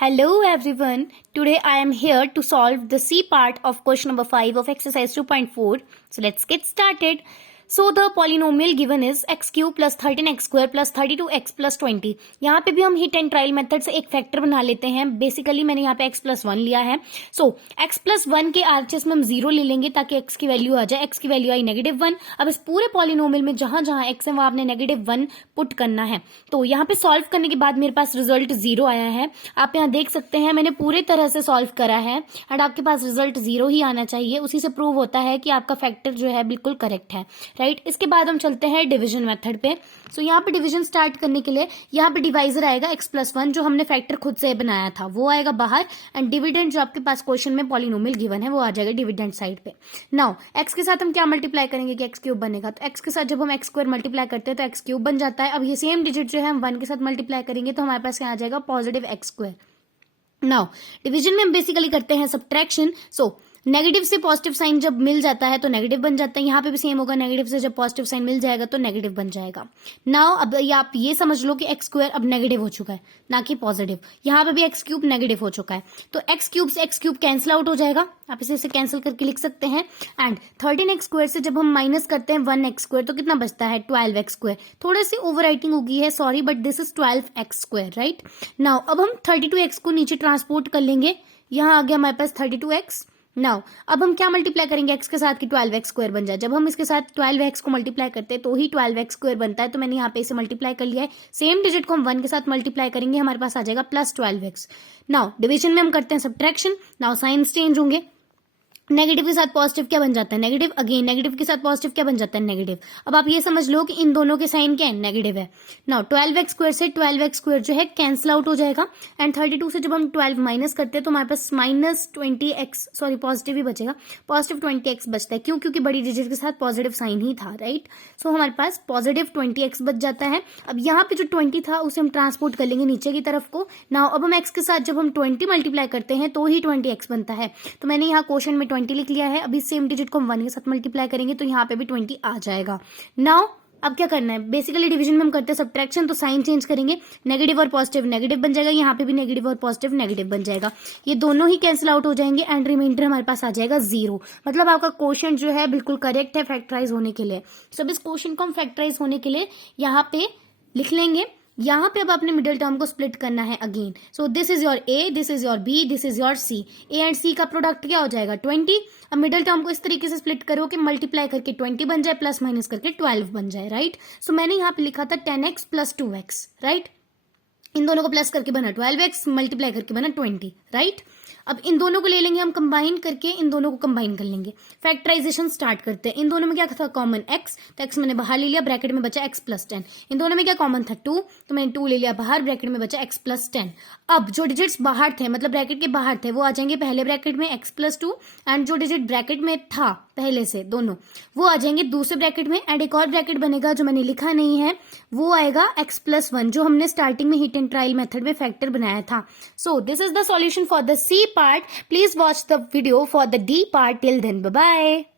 Hello everyone. Today I am here to solve the C part of question number 5 of exercise 2.4. So let's get started. So the polynomial given is x cube plus 13x square plus 32x plus 20. यहाँ पे भी हम hit and trial method से एक factor बना लेते हैं. Basically मैंने यहाँ पे x प्लस 1 लिया है. सो x प्लस 1 के आरएचएस में हम 0 ले लेंगे ताकि x की वैल्यू आ जाए. x की वैल्यू आई -1. अब इस पूरे पॉलिनोमियल में जहां जहां x है वहां आपने -1 पुट करना है. तो यहाँ पे सॉल्व करने के बाद मेरे पास रिजल्ट 0 आया है. आप यहाँ देख सकते हैं मैंने पूरे तरह से सॉल्व करा है एंड आपके पास रिजल्ट 0 ही आना चाहिए. उसी से प्रूव होता है कि आपका फैक्टर जो है बिल्कुल करेक्ट है. राइट. इसके बाद हम चलते हैं डिवीजन मेथड पे. सो यहाँ पे डिवीजन स्टार्ट करने के लिए यहाँ पे डिवाइजर आएगा x+1 जो हमने फैक्टर खुद से बनाया था वो आएगा बाहर एंड डिविडेंड जो आपके पास क्वेश्चन में पॉलिनोमियल गिवन है वो आ जाएगा डिविडेंड साइड पे. नाउ x के साथ हम क्या मल्टीप्लाई करेंगे कि x क्यूब बनेगा. तो x के साथ जब हम x स्क्वायर मल्टीप्लाई करते हैं तो x क्यूब बन जाता है. अब ये सेम डिजिट जो है हम 1 के साथ मल्टीप्लाई करेंगे तो हमारे पास क्या आ जाएगा positive x square. Now division में हम बेसिकली करते हैं सब्ट्रैक्शन. सो नेगेटिव से पॉजिटिव साइन जब मिल जाता है तो नेगेटिव बन जाता है. यहाँ पे भी सेम होगा. नेगेटिव से जब पॉजिटिव साइन मिल जाएगा तो नेगेटिव बन जाएगा. नाउ अब आप ये समझ लो कि एक्स स्क्वायर अब नेगेटिव हो चुका है ना कि पॉजिटिव. यहाँ पे भी एक्स क्यूब नेगेटिव हो चुका है तो एक्स क्यूब से एक्स क्यूब कैंसिल आउट हो जाएगा. आप इसे कैंसिल करके लिख सकते हैं. एंड 13x स्क्वायर से जब हम माइनस करते हैं 1x स्क्वायर तो कितना बचता है 12x स्क्वायर. थोड़ी सी ओवर राइटिंग हो गई है sorry but this is 12x square. Right. Now अब हम 32x को नीचे ट्रांसपोर्ट कर लेंगे. यहाँ आ गया हमारे पास 32x. नाउ अब हम क्या मल्टीप्लाई करेंगे x के साथ कि 12x स्क्वायर बन जाए. जब हम इसके साथ 12x को मल्टीप्लाई करते हैं तो ही 12x स्क्वायर बनता है. तो मैंने यहाँ पे इसे मल्टीप्लाई कर लिया है. सेम डिजिट को हम 1 के साथ मल्टीप्लाई करेंगे हमारे पास आ जाएगा प्लस 12x. नाउ डिवीजन में हम करते हैं सब्ट्रैक्शन. नाउ साइंस चेंज होंगे. नेगेटिव के साथ पॉजिटिव क्या बन जाता है नेगेटिव. अगेन नेगेटिव के साथ पॉजिटिव क्या बन जाता है नेगेटिव. अब आप ये समझ लो कि इन दोनों के साइन क्या है नेगेटिव है. नाउ 12x स्क्वायर से 12x स्क्वायर जो है कैंसिल आउट हो जाएगा एंड 32 से जब हम 12 माइनस करते हैं तो हमारे पास -20x सॉरी पॉजिटिव ही बचेगा. पॉजिटिव 20x बचता है. क्यों? क्योंकि बड़ी डिजिट के साथ पॉजिटिव साइन ही था. राइट. सो हमारे पास पॉजिटिव 20x बच जाता है. अब यहाँ पे जो 20 था उसे हम ट्रांसपोर्ट कर लेंगे नीचे की तरफ को. नाउ अब हम x के साथ जब हम 20 मल्टीप्लाई करते हैं तो ही 20x बनता है. तो मैंने यहाँ क्वेश्चन में 20 लिख लिया है. अभी सेम डिजिट को हम 1 के साथ मल्टीप्लाई करेंगे तो यहाँ पे भी 20 आ जाएगा. नाउ अब क्या करना है बेसिकली डिवीजन में हम करते हैं सब्ट्रैक्शन तो साइन चेंज करेंगे. नेगेटिव और पॉजिटिव नेगेटिव बन जाएगा. यहाँ पे भी नेगेटिव और पॉजिटिव नेगेटिव बन जाएगा. ये दोनों ही कैंसिल आउट हो जाएंगे एंड रिमाइंडर हमारे पास आ जाएगा 0. मतलब आपका क्वेश्चन जो है बिल्कुल करेक्ट है फैक्टराइज होने के लिए. सो इस क्वेश्चन को हम फैक्टराइज होने के लिए यहाँ पे लिख लेंगे. यहाँ पे अब आपने मिडिल टर्म को स्प्लिट करना है again. So this is your A, this is your B, this is your C. A and C का प्रोडक्ट क्या हो जाएगा 20. अब मिडिल टर्म को इस तरीके से स्प्लिट करो कि मल्टीप्लाई करके 20 बन जाए प्लस माइनस करके 12 बन जाए. राइट. सो मैंने यहाँ पे लिखा था 10x प्लस 2x. राइट. इन दोनों को प्लस करके बना 12x मल्टीप्लाई करके बना 20. राइट. अब इन दोनों को ले लेंगे हम कंबाइन करके इन दोनों को कंबाइन कर लेंगे. फैक्टराइजेशन स्टार्ट करते हैं. इन दोनों में क्या था कॉमन x तो x मैंने बाहर ले लिया. ब्रैकेट में बचा x प्लस 10. इन दोनों में क्या कॉमन था 2 तो मैंने 2 ले लिया बाहर. ब्रैकेट में बचा x प्लस 10. अब जो डिजिट्स बाहर थे मतलब ब्रैकेट के बाहर थे वो आ जाएंगे पहले ब्रैकेट में x प्लस 2 एंड जो डिजिट ब्रैकेट में था पहले से दोनों वो आ जाएंगे दूसरे ब्रैकेट में. एंड एक और ब्रैकेट बनेगा जो मैंने लिखा नहीं है वो आएगा x प्लस 1 जो हमने स्टार्टिंग में हिट एंड ट्रायल मेथड में फैक्टर बनाया था. सो this is the solution for the C part. Please watch the video for the D part. Till then, bye bye.